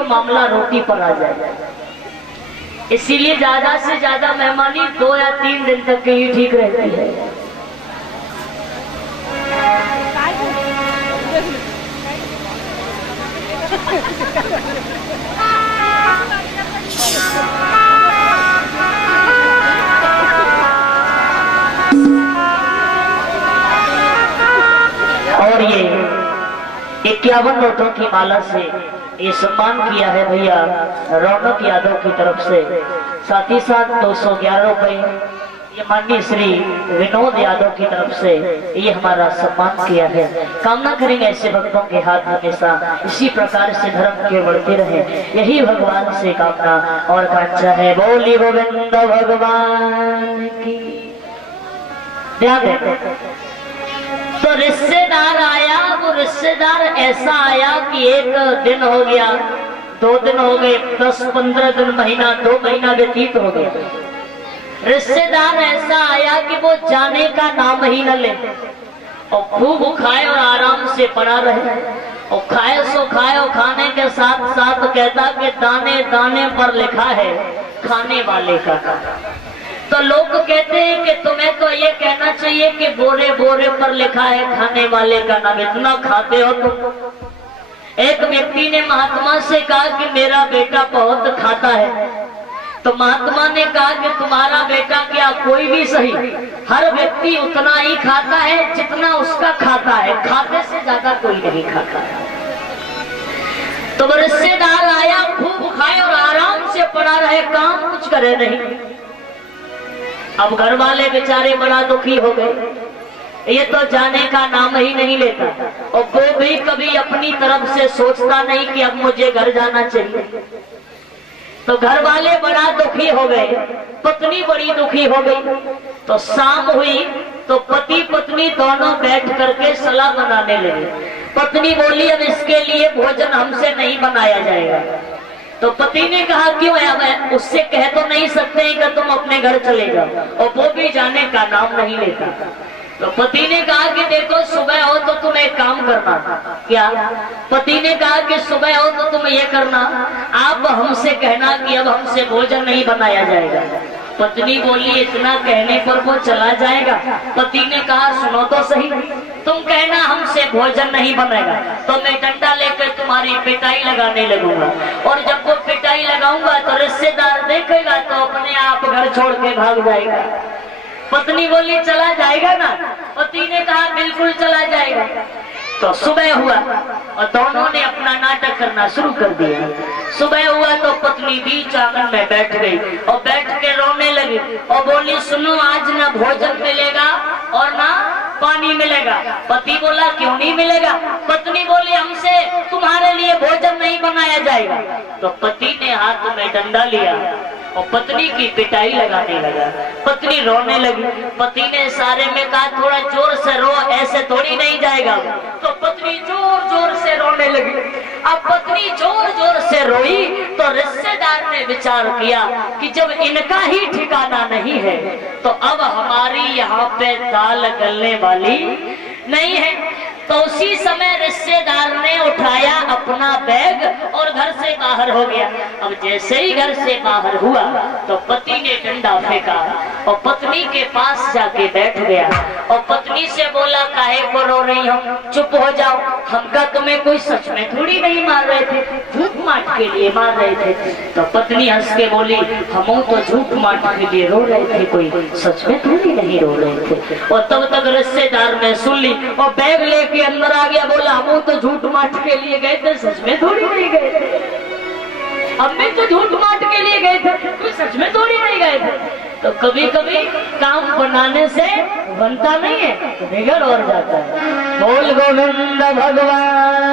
तो मामला रोटी पर आ जाए। इसीलिए ज्यादा से ज्यादा मेहमानी 2 या 3 दिन तक के लिए ठीक रहती है। और ये 51 नोटों की माला से ये सम्मान किया है भैया रौनक यादव की तरफ से। साथ ही साथ 211 रुपए ये माननीय श्री विनोद यादव की तरफ से ये हमारा सम्मान किया है। कामना करेंगे ऐसे भक्तों के हाथ हमेशा इसी प्रकार से धर्म के बढ़ते रहे, यही भगवान से कामना और कांक्षा है। बोली गोविंद भगवान की। ध्यान दें तो रिश्तेदार आया, वो रिश्तेदार ऐसा आया कि 1 दिन हो गया, 2 दिन हो गए, 10-15 दिन, महीना, 2 महीना व्यतीत हो गया। रिश्तेदार ऐसा आया कि वो जाने का नाम ही न ले और खूब खाए और आराम से पड़ा रहे और खाए सो खाए और खाने के साथ साथ कहता कि दाने दाने पर लिखा है खाने वाले का। तो लोग कहते हैं कि तुम्हें तो ये कहना चाहिए कि बोरे बोरे पर लिखा है खाने वाले का नाम, इतना खाते हो तुम। एक व्यक्ति ने महात्मा से कहा कि मेरा बेटा बहुत खाता है। तो महात्मा ने कहा कि तुम्हारा बेटा क्या, कोई भी सही, हर व्यक्ति उतना ही खाता है जितना उसका खाता है, खाते से ज्यादा कोई नहीं खाता है। तो रिश्तेदार आया, खूब खाए और आराम से पड़ा रहे, काम कुछ करे नहीं। अब घर वाले बेचारे बड़ा दुखी हो गए, ये तो जाने का नाम ही नहीं लेता और वो भी कभी अपनी तरफ से सोचता नहीं कि अब मुझे घर जाना चाहिए। तो घर वाले बड़ा दुखी हो गए, पत्नी बड़ी दुखी हो गई। तो शाम हुई तो पति पत्नी दोनों बैठ करके सलाह बनाने लगे। पत्नी बोली अब इसके लिए भोजन हमसे नहीं बनाया जाएगा। तो पति ने कहा क्यों है, मैं उससे कह तो नहीं सकते कि तुम अपने घर चले जाओ, और वो भी जाने का नाम नहीं लेता। तो पति ने कहा कि देखो सुबह हो तो तुम एक काम करना। क्या? पति ने कहा कि सुबह हो तो तुम ये करना, आप हमसे कहना कि अब हमसे भोजन नहीं बनाया जाएगा। पत्नी बोली इतना कहने पर वो चला जाएगा? पति ने कहा सुनो तो सही, तुम कहना हमसे भोजन नहीं बनेगा तो मैं डंडा लेकर तुम्हारी पिटाई लगाने लगूंगा, और जब वो पिटाई लगाऊंगा तो रिश्तेदार देखेगा तो अपने आप घर छोड़ के भाग जाएगा। पत्नी बोली चला जाएगा ना? पति ने कहा बिल्कुल चला जाएगा। तो सुबह हुआ और दोनों ने अपना नाटक करना शुरू कर दिया। सुबह हुआ तो पत्नी बीच आंगन में बैठ गई और बैठ के रोने लगी और बोली सुनो आज ना भोजन मिलेगा और ना पानी मिलेगा। पति बोला क्यों नहीं मिलेगा? पत्नी बोली हमसे तुम्हारे लिए भोजन नहीं बनाया जाएगा। तो पति ने हाथ में डंडा लिया और पत्नी की पिटाई लगाने लगा। पत्नी रोने लगी। पति ने इशारे में कहा थोड़ा जोर से रो, ऐसे थोड़ी नहीं जाएगा। तो पत्नी जोर जोर से रोने लगी। अब पत्नी जोर जोर से रोई तो रिश्तेदार ने विचार किया कि जब इनका ही ठिकाना नहीं है तो अब हमारी यहाँ पे दाल गलने वाली नहीं है। तो उसी समय रिश्तेदार ने उठाया अपना बैग और घर से बाहर हो गया। अब जैसे ही घर से बाहर हुआ तो पति ने डंडा फेंका और पत्नी के पास जाके बैठ गया और पत्नी से बोला काहे को रो रही हो, चुप हो जाओ, हमका तुम्हें कोई सच में थोड़ी नहीं मार रहे थे, झूठ माट के लिए मार रहे थे। तो पत्नी हंस के बोली हम तो झूठ माट के लिए रो रहे थे, कोई सच में थोड़ी नहीं रो रहे थे। और तब तक रिश्तेदार ने सुन ली और बैग लेके अंदर आ गया, बोला हम तो झूठ माट के लिए गए थे, सच में थोड़ी नहीं गए थे, हम भी तो झूठ माट के लिए गए थे, कोई सच में थोड़ी नहीं गए थे। तो कभी कभी काम बनाने से बनता नहीं है, बिगड़ और जाता है। बोल गोविंद भगवान